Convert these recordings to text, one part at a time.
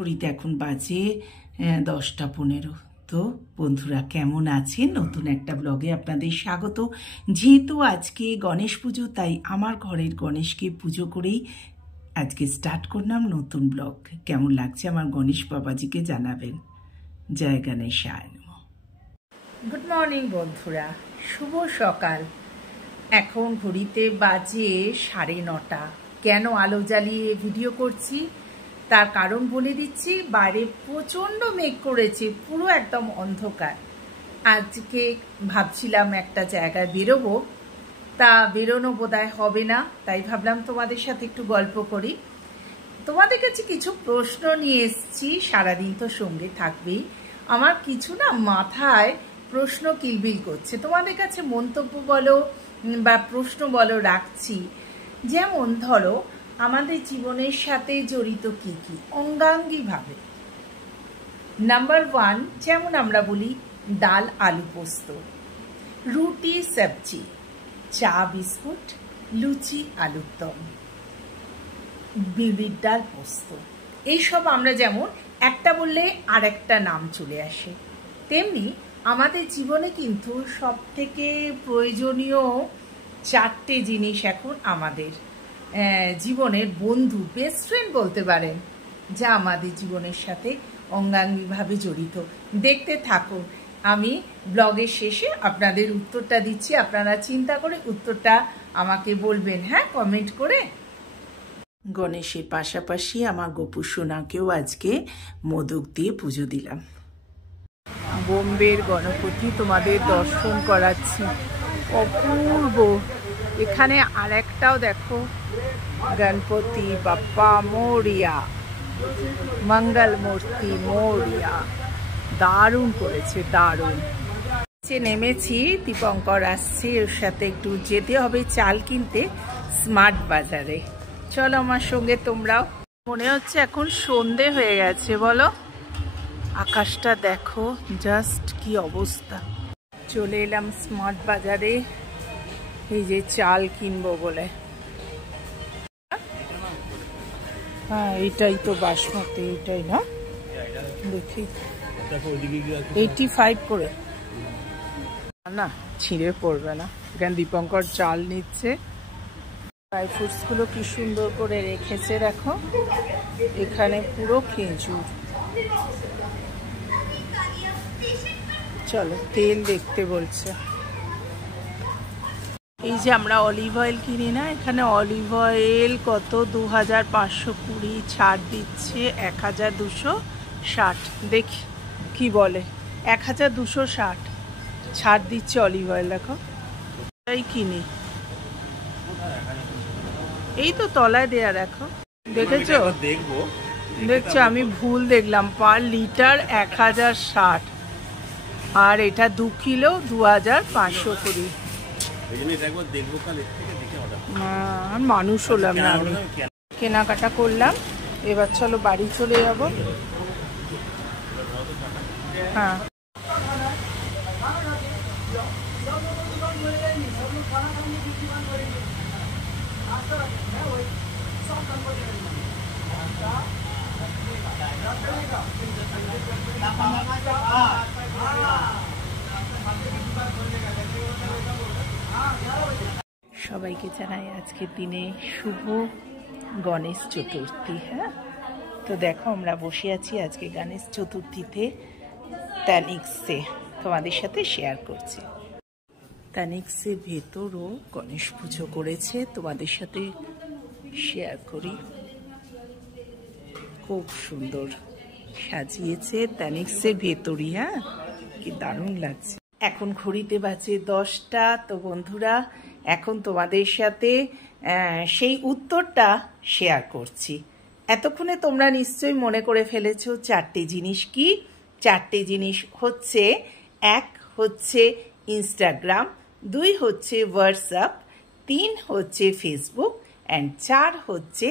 ঘড়িতে এখন বাজে 10টা 15। তো বন্ধুরা কেমন আছেন? নতুন একটা ব্লগে আপনাদের স্বাগত। যেহেতু আজকে গণেশ পুজো, তাই আমার ঘরের গণেশকে পুজো করেই আজকে স্টার্ট করলাম নতুন ব্লগ। কেমন লাগছে আমার গণেশ বাবাজিকে জানাবেন। জয় গণেশায় নমঃ। গুড মর্নিং বন্ধুরা, শুভ সকাল। এখন ঘড়িতে বাজে 9:30। কেন আলো জ্বালিয়ে ভিডিও করছি তার কারণ বলে দিচ্ছি। বাইরে প্রচণ্ড মেঘ করেছে, পুরো একদম অন্ধকার। আজকে ভাবছিলাম একটা জায়গায় বেরোবো, তা বেরোনো বোধহয় হবে না, তাই ভাবলাম তোমাদের সাথে একটু গল্প করি। তোমাদের কাছে কিছু প্রশ্ন নিয়ে এসেছি, সারাদিন তো সঙ্গে থাকবেই। আমার কিছু না মাথায় প্রশ্ন কিলবিল করছে, তোমাদের কাছে মন্তব্য বলো বা প্রশ্ন বলো রাখছি। যেমন ধরো, আমাদের জীবনের সাথে জড়িত কি কি অঙ্গাঙ্গিভাবে। নাম্বার 1, যেমন আমরা বলি ডাল আলু পোস্ত, রুটি সবজি, চা বিস্কুট, লুচি আলুর দম, বিউলির ডাল পোস্ত। এইসব আমরা যেমন একটা বললে আর একটা নাম চলে আসে, তেমনি আমাদের জীবনে কিন্তু সব থেকে প্রয়োজনীয় 4টে জিনিস এখন আমাদের জীবনের বন্ধু, বেস্ট ফ্রেন্ড বলতে পারেন, যা আমাদের জীবনের সাথে অঙ্গাঙ্গিভাবে জড়িত। দেখতে থাকুন, আমি ব্লগের শেষে আপনাদের উত্তরটা দিচ্ছি। আপনারা চিন্তা করে উত্তরটা আমাকে বলবেন, হ্যাঁ, কমেন্ট করে। গণেশের পাশাপাশি আমার গোপু সোনাকেও আজকে মোদক দিয়ে পুজো দিলাম। বোম্বের গণপতি তোমাদের দর্শন করাচ্ছি, অপূর্ব। এখানে আর একটাও দেখো, গণপতি বাপ্পা মোরিয়া, মঙ্গল মূর্তি মোরিয়া। দারুণ করেছে, দারুণ। নেমেছি, দীপঙ্কর আসছে, ওর সাথে একটু যেতে হবে চাল কিনতে স্মার্ট বাজারে। চলো আমার সঙ্গে তোমরাও। মনে হচ্ছে এখন সন্ধে হয়ে গেছে, বলো? আকাশটা দেখো, জাস্ট কি অবস্থা। চলে এলাম স্মার্ট বাজারে, এই যে চাল কিনবো বলে। হ্যাঁ, এইটাই তো বাসমতি, এইটাই না? দেখি 85 করে না, ছিঁড়ে পড়বে না। এখানে দীপঙ্কর চাল নিচ্ছে। ড্রাই ফ্রুটস গুলো কি সুন্দর করে রেখেছে দেখো, এখানে পুরো খেজুর। চলো তেল দেখতে বলছে। এই যে আমরা অলিভ অয়েল কিনি না, এখানে অলিভ অয়েল কত 2520, ছাড় দিচ্ছে 1260। দেখি কি বলে, 1260 ছাড় দিচ্ছে অলিভ অয়েল। দেখো এই কিনি, এই তো তলায় দেয়া, দেখো, দেখেছো? দেখছো আমি ভুল দেখলাম, পার লিটার 1060, আর এটা 2 কিলো 2520। মানুষ হলাম না আমি, কেনাকাটা করলাম। এবার চলো বাড়ি চলে যাবো। হ্যাঁ, সবাইকে জানাই আজকের দিনে শুভ গণেশ চতুর্থী। হ্যাঁ, তো দেখো আমরা বসে আছি আজকে গণেশ চতুর্থীতে তানিক্সে, তোমাদের সাথে শেয়ার করছি। তানিক্সের ভেতরও গণেশ পুজো করেছে, তোমাদের সাথে শেয়ার করি। খুব সুন্দর সাজিয়েছে তানিক্সের ভেতরই। হ্যাঁ, কি দারুণ লাগছে। এখন ঘড়িতে বাজে 10টা। তো বন্ধুরা, এখন তোমাদের সাথে সেই উত্তরটা শেয়ার করছি। এতক্ষণে তোমরা নিশ্চয়ই মনে করে ফেলেছো 4টে জিনিস কি। 4টে জিনিস হচ্ছে, 1 হচ্ছে ইনস্টাগ্রাম, 2 হচ্ছে হোয়াটসঅ্যাপ, 3 হচ্ছে ফেসবুক, অ্যান্ড 4 হচ্ছে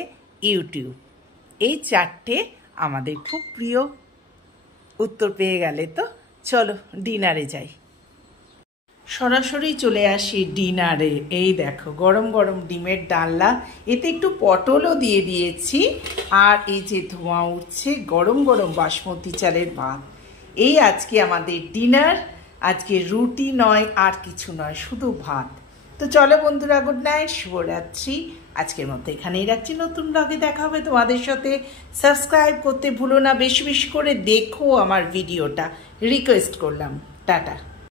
ইউটিউব। এই 4টে আমাদের খুব প্রিয়। উত্তর পেয়ে গেলে তো চলো ডিনারে যাই। সরাসরি চলে আসি ডিনারে। এই দেখো গরম গরম ডিমের ডালনা, এতে একটু পটলও দিয়ে দিয়েছি, আর এই যে ধোঁয়া উঠছে গরম গরম বাসমতি চালের ভাত। এই আজকে আমাদের ডিনার। আজকে রুটি নয়, আর কিছু নয়, শুধু ভাত। তো চলো বন্ধুরা, গুড নাইট, শুভরাত্রি। আজকের মতো এখানেই রাখছি, নতুন ব্লগে দেখা হবে তোমাদের সাথে। সাবস্ক্রাইব করতে ভুলো না, বেশি বেশি করে দেখো আমার ভিডিওটা, রিকোয়েস্ট করলাম। টাটা।